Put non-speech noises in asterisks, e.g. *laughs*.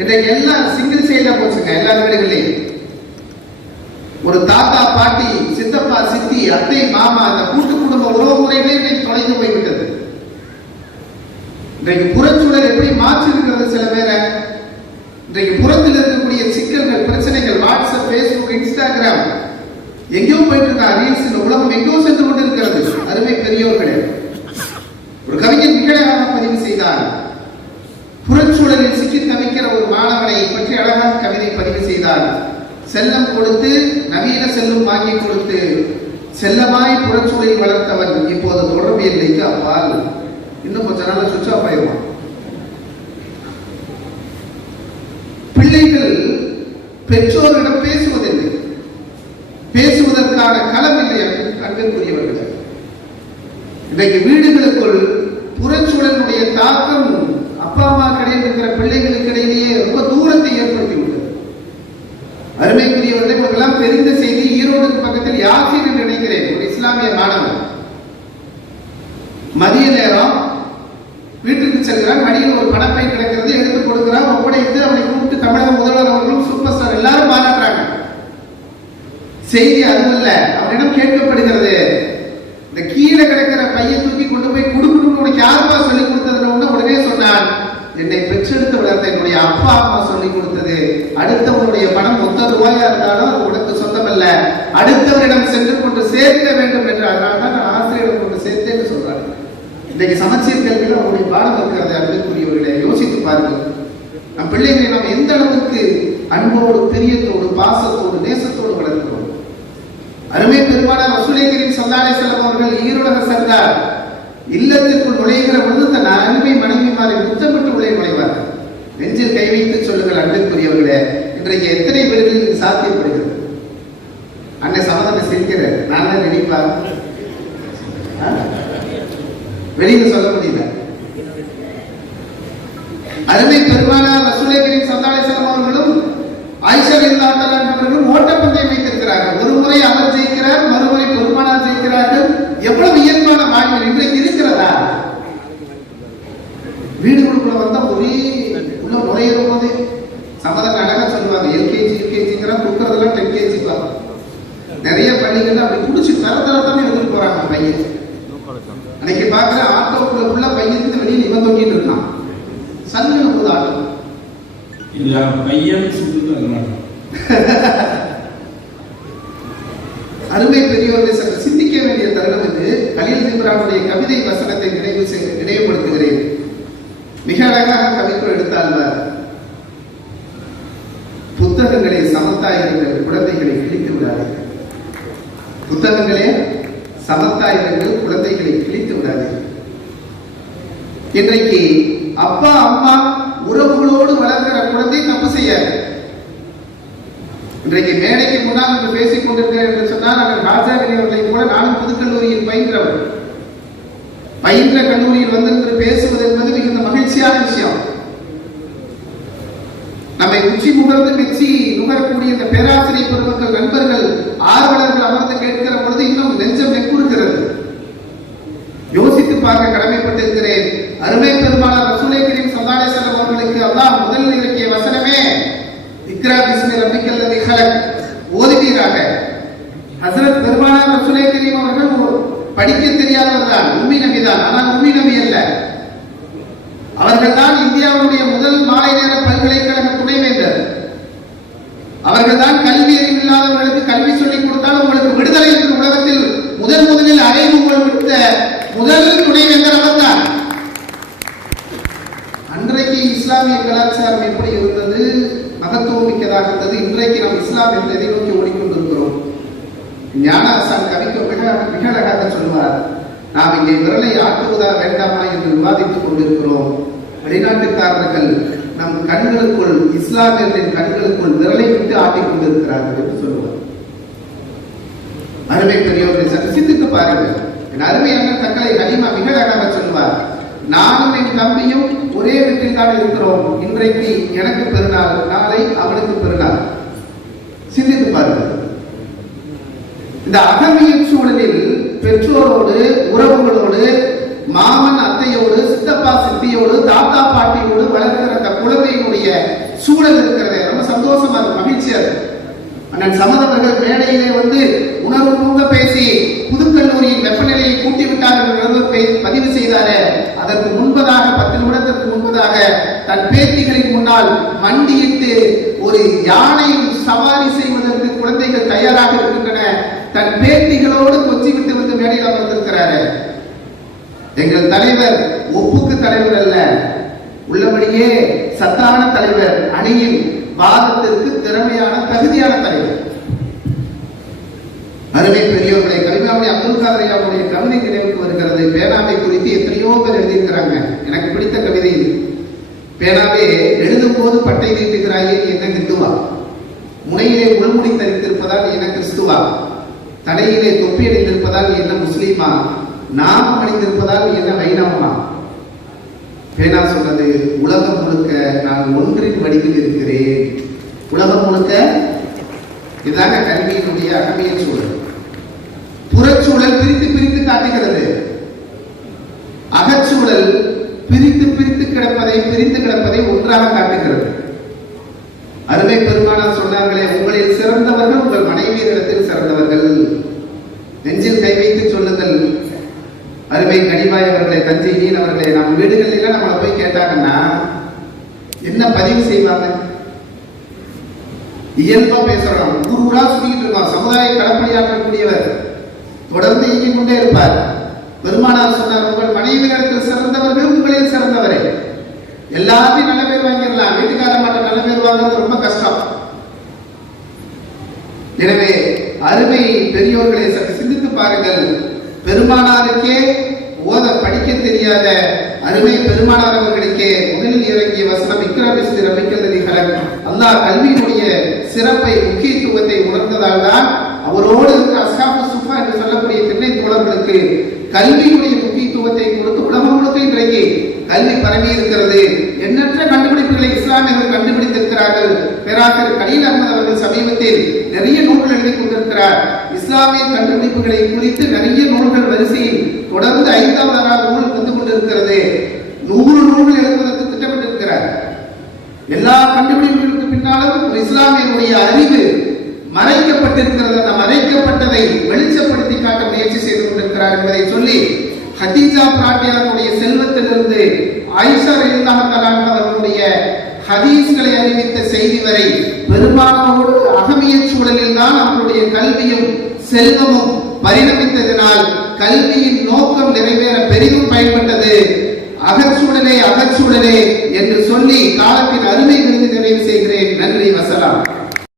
இன்றைக்கு எல்லாம் சிங்கிள் சைடா போச்சுங்க எல்லா வீடுகளையும் ஒரு தாத்தா பாட்டி சித்தப்பா சித்தி அத்தை மாமா அந்த கூட்டு குடும்ப உறவு முறைகளே இன்றைக்கு தொலைந்து போய்விட்டது. இன்றைக்கு புறச்சூழல் எப்படி மாற்றி இருக்கிறது சில பேரை? இன்றைக்கு புறத்தில் இருக்கக்கூடிய சிக்கல்கள் பிரச்சனைகள் வாட்ஸ்அப் பேஸ்புக் இன்ஸ்டாகிராம் எங்கேயோ போயிட்டு இருக்கா ரீல்ஸ் இந்த உலகம் எங்கேயோ சென்று கொண்டிருக்கிறது. அருமை பெரியோர்களே ஒரு கவிஞர் நிகழாக பதிவு செய்தார். புறச்சூழலில் சிக்கி ஒரு மாணவனை பற்றி அழகாக கவிதை பதிவு செய்தார். செல்லம் கொடுத்து நவீன செல்லும் வாங்கி கொடுத்து செல்லமாய் புறச்சூழலை வளர்த்தவன் இப்போது தொடர்பு எல்லைக்கு அப்பால். இன்னும் கொஞ்ச நாள் சுவிட்ச் ஆஃப் ஆயிடுவான். பிள்ளைகள் பெற்றோரிடம் பேசுவதில்லை. பேசுவதற்கான களம் இல்லை அன்பிற்குரியவர்கள் இன்றைக்கு வீடுகளுக்குள் புறச்சூழலுடைய தாக்கம் அப்பா அம்மா கிடையில் இருக்கிற பிள்ளைகள் கொடுக்கிறான் ஒப்படைத்து கூப்பிட்டு தமிழக முதல்வர் அவர்களும் சூப்பர் ஸ்டார் எல்லாரும் பாராட்டுறாங்க. செய்தி அதுவல்ல அவரிடம் கேட்கப்படுகிறது. இந்த கீழே கிடக்கிற பையன் தூக்கி கொண்டு போய் கொடுக்கணும்னு உனக்கு யாருப்பா சொல்லி கொடுத்ததுன்னு உடனே சொன்னான். என்னை பெற்றெடுத்து வளர்த்த என்னுடைய அப்பா அம்மா சொல்லி கொடுத்தது. அடுத்தவனுடைய பணம் மொத்த ரூபாயா இருந்தாலும் அது உனக்கு சொந்தமல்ல. அடுத்தவரிடம் சென்று கொண்டு சேர்க்க வேண்டும் என்று அதனால தான் நான் ஆசிரியரிடம் கொண்டு சேர்த்தேன்னு சொல்றாங்க இன்னைக்கு சமச்சீர் கல்வியில் அவருடைய பாடம் இருக்கிறது அன்புக்குரியவர்களை. யோசித்து பாருங்கள். பிள்ளைகளை நாம் எந்த அளவுக்கு அன்போடு பிரியத்தோடு பாசத்தோடு நேசத்தோடு வளர்க்கிறோம்? அருமை பெருமானார் ரசூலேகரின் சந்தானை செல்லம் அவர்கள் ஈருலக சர்தார் இல்லத்திற்குள் நுழைகிற பொழுது தன் அருமை மனைவிமாரை முத்தமிட்டு உள்ளே நுழைவார்கள் நெஞ்சில் கை வைத்து சொல்லுங்கள் அன்பிற்குரியவர்களே இன்றைக்கு எத்தனை பேருக்கு இது சாத்தியப்படுகிறது? அன்னை சமதனை சிரிக்கிற நான் தான் நினைப்பா? வெளியில சொல்ல முடியல. அருமை பெருமானார் ரசூலேகரின் சல்லாலை செல்லம் அவர்களும் ஆயிஷா இல்லாதல் அவர்களும் ஓட்டப்பந்தயம் வைத்திருக்கிறார்கள் ஒரு முறை அவர் ஜெயிக்கிறார் மறுமுறை பெருமானார் ஜெயிக்கிறார்கள் எவ்வளவு இயல்பான வாழ்வில் இன்றைக்கு இருக்கிறதா வீடுகளுக்குள்ள வந்தா ஒரே உள்ள நுழையிற போது சம்மதம் அழகா சொல்லுவாங்க. எல்கேஜி யூகேஜிங்கிறான் கொடுக்கறதெல்லாம் டென் கேஜி நிறைய பள்ளிகள் அப்படி குடிச்சு தர தர தான் எடுத்துட்டு போறாங்க பையன். அன்னைக்கு பாக்குற ஆட்டோக்குள்ள உள்ள பையன் வெளியில் இவன் தொங்கிட்டு இருக்கான் சல்லுன்னு போகுது ஆட்டோ இது பையன் *laughs* அருமை பெரியவர்களை சற்று சிந்திக்க வேண்டிய தருணம் இது. கலீல் ஜிப்ரானுடைய கவிதை வசனத்தை நினைவு நினைவுபடுத்துகிறேன். மிக அழகாக கவிக்குள் எடுத்தாழ்வார் புத்தகங்களை சமத்தாயிரங்கள் குழந்தைகளை கிழித்து விடாதீர்கள். புத்தகங்களே சமத்தாயிரங்கள் குழந்தைகளை கிழித்து விடாதீர்கள். இன்றைக்கு அப்பா அம்மா உறவுகளோடு வளர்க்கிற குழந்தை தப்பு செய்யாது. இன்றைக்கு மேடைக்கு முன்னால் என்று பேசிக் கொண்டிருக்கிறேன் என்று சொன்னால் நாங்கள் ராஜாவினி அவர்களைப் போல நானும் புதுக்கல்லூரியில் பயின்றவர் பயின்ற கல்லூரியில் வந்திருந்து பேசுவது என்பது மிகுந்த மகிழ்ச்சியான விஷயம். நம்மை உச்சி முகர்ந்து மெச்சி நுகரக்கூடிய இந்த பேராசிரியர் பெருமக்கள் நண்பர்கள் ஆர்வலர்கள் அமர்ந்து கேட்கிற பொழுது இன்னும் நெஞ்சம் நெக்குறுகிறது யோசித்து பார்க்க கடமைப்பட்டிருக்கிறேன். அருமை பெருமானார் ரசூலை கரீம் சல்லாலே செல்லம் அவர்களுக்கு அல்லாஹ் முதல் இலக்கிய வசனமே இக்ரா பிஸ்மி ரப்பிக்கல்லதி ஹலக். ஓதுவீராக. ஹசரத் பெருமானார் ரசூலை கரீம் அவர்கள் படிக்க தெரியாதவர் தான் உம்மி நபி தான் ஆனால் உம்மி நபி அல்ல. அவர்கள்தான் இந்தியாவுடைய முதல் மாலை நேர பல்கலைக்கழக துணைவேந்தர் அவர்கள் தான் கல்வி அறிவு இல்லாதவர்களுக்கு கல்வி சொல்லிக் கொடுத்தால் உங்களுக்கு விடுதலை என்ற உலகத்தில் முதன் முதலில் அறிமுகம் விட்ட முதல் துணைவேந்தர் அவர் தான் அன்றைக்கு இஸ்லாமிய கலாச்சாரம் எப்படி இருந்தது? மகத்துவம் மிக்கதாக இருந்தது. இன்றைக்கு நாம் இஸ்லாம் என்று எதை நோக்கி ஓடிக்கொண்டிருக்கிறோம். ஞானாசான் கவிக்கு மிக மிக அழகாக சொல்வார். நாம் இங்கே விரலை ஆட்டுவதா வேண்டாமா என்று விவாதித்துக் கொண்டிருக்கிறோம். வெளிநாட்டுக்காரர்கள் நம் கண்களுக்குள் இஸ்லாமியர்களின் கண்களுக்குள் விரலை விட்டு ஆட்டிக் கொண்டிருக்கிறார்கள் என்று சொல்லுவார் அருமை பெரியவர்களை சற்று சிந்தித்து பாருங்கள். என் அருமையான தங்களை ஹலிமா மிக அழகாக சொல்வார் நானும் என் தம்பியும் ஒரே வீட்டில் தான் இருக்கிறோம். இன்றைக்கு எனக்கு பெருநாள் நாளை அவனுக்கு பெருநாள் சிந்தித்து பாருங்கள். இந்த அகமியின் சூழலில் பெற்றோரோடு உறவுகளோடு மாமன் அத்தையோடு சித்தப்பா சித்தியோடு தாத்தா பாட்டியோடு வளர்க்கிற அந்த குழந்தையினுடைய சூழல் இருக்கிறது. ரொம்ப சந்தோஷமா இருக்கும் மகிழ்ச்சியா இருக்கும். அண்ணன் சமதவர்கள் மேடையிலே வந்து உணர்வு பூங்க பேசி புதுக்கல்லூரியின் வெப்பநிலையை கூட்டி விட்டார்கள் பதிவு செய்தாரே. அதற்கு முன்பதாக பத்து நிமிடத்திற்கு முன்பதாக தன் பேத்திகளின் முன்னால் மண்டியிட்டு ஒரு யானை சவாரி செய்வதற்கு குழந்தைகள் தயாராக இருக்கின்றன. தன் பேத்திகளோடு கொச்சிவிட்டு வந்து மேடையில் அமர்ந்திருக்கிறாரு. எங்கள் தலைவர் ஒப்புக்கு தலைவர் அல்ல. உள்ளபடியே சத்தான தலைவர் அணியின் வாதத்திற்கு திறமையான தகுதியான தலைவர். அருமை பெரியவர்களை கலிமாவுடைய அப்துல் காதர் ஐயாவுடைய கவிதை நினைவுக்கு வருகிறது. பேனாவை குறித்து எத்தனையோ பேர் எழுதியிருக்கிறாங்க. எனக்கு பிடித்த கவிதை பேனாவே எழுதும் போது பட்டை நீட்டுகிறாயே என்ன ஹிந்துவா முனையிலே உள்முடி தரித்திருப்பதால் என்ன கிறிஸ்துவா. தலையிலே தொப்பி அணிந்திருப்பதால் என்ன முஸ்லீமா? நாம் அணிந்திருப்பதால் என்ன வைணவமா? பேனா சொன்னது உலகம் முழுக்க நான் ஒன்றின் வடிவில் இருக்கிறேன். உலகம் முழுக்க? இதாங்க கல்வியினுடைய அகமியல் சூழல். புறச்சூழல் பிரித்து பிரித்து காட்டுகிறது. அகச்சூழல் பிரித்து பிரித்து கிடப்பதை பிரித்து கிடப்பதை ஒன்றாக காட்டுகிறது. அருமை பெருமானார் சொன்னார்களே உங்களில் சிறந்தவர்கள் உங்கள் மனைவியரிடத்தில் சிறந்தவர்கள். நெஞ்சில் கை வைத்து சொல்லுங்கள். அருமை கனிவாய் அவர்களை தஞ்சையின் அவர்களை நம்ம வீடுகளில் நம்மளை போய் கேட்டாங்கன்னா என்ன பதிவு செய்வாங்க? இயல்பா பேசுறோம். ஊர் ஊரா சுத்திட்டு இருக்கோம். சமுதாய களப்பணியாற்றக்கூடியவர் தொடர்ந்து இயங்கிக் கொண்டே இருப்பார். பெருமானார் சொன்னார் உங்கள் மனைவியிடத்தில் சிறந்தவர்கள் உங்களில் சிறந்தவரே. எல்லாத்தையும் நல்ல பேர் வாங்கிடலாம். வீட்டுக்கார மாட்ட நல்ல பேர் வாங்குறது ரொம்ப கஷ்டம். எனவே அருமை பெரியோர்களை சற்று சிந்தித்து பாருங்கள். பெருமானாருக்கே ஓத படிக்க தெரியாத அருமை பெருமானார் அவர்களுக்கே முதலில் இறங்கிய வசனம் இக்ரமிஸ்து ரபிக்கல்லதி அல்லாஹ் கல்வியினுடைய சிறப்பை முக்கியத்துவத்தை உணர்ந்ததால் தான் அவரோடு இருக்க அசாபு சுஃபா என்று சொல்லக்கூடிய திண்ணை தோழர்களுக்கு கல்வியினுடைய முக்கியத்துவத்தை கொடுத்து உலகம் முழுக்க இன்றைக்கு கல்வி பரவி இருக்கிறது. எண்ணற்ற கண்டுபிடிப்புகளை இஸ்லாமியர்கள் கண்டுபிடித்திருக்கிறார்கள். பேராசிரியர் கலீல் அகமது அவர்கள் சமீபத்தில் நிறைய இஸ்லாமிய கண்டுபிடிப்புகளை குறித்து நிறைய நூல்கள் வரிசையில் தொடர்ந்து ஐந்தாவது நூல் வந்து கொண்டிருக்கிறது. நூறு நூல்கள் எழுதுவதற்கு திட்டமிட்டிருக்கிறார். எல்லா கண்டுபிடிப்புகளுக்கு பின்னாலும் ஒரு இஸ்லாமியனுடைய அறிவு மறைக்கப்பட்டிருக்கிறது. அந்த மறைக்கப்பட்டதை வெளிச்சப்படுத்தி காட்ட முயற்சி செய்து கொண்டிருக்கிறார் என்பதை சொல்லி ஹதீஜா பிராட்டியாருடைய செல்வத்திலிருந்து ஆயிஷா ரலியல்லாஹு அவர்களுடைய ஹதீஸ்களை அறிவித்த செய்தி வரை பெரும்பாலானோடு அகமிய சூழலில் தான் நாம் கல்வியும் செல்வமும் பரிணமித்ததினால் கல்வியின் நோக்கம் நிறைவேற பெரிதும் பயன்பட்டது. அகச்சூழலே அகச்சூழலே என்று சொல்லி காலத்தின் அருமை விருந்து நிறைவு செய்கிறேன். நன்றி வசலாம்.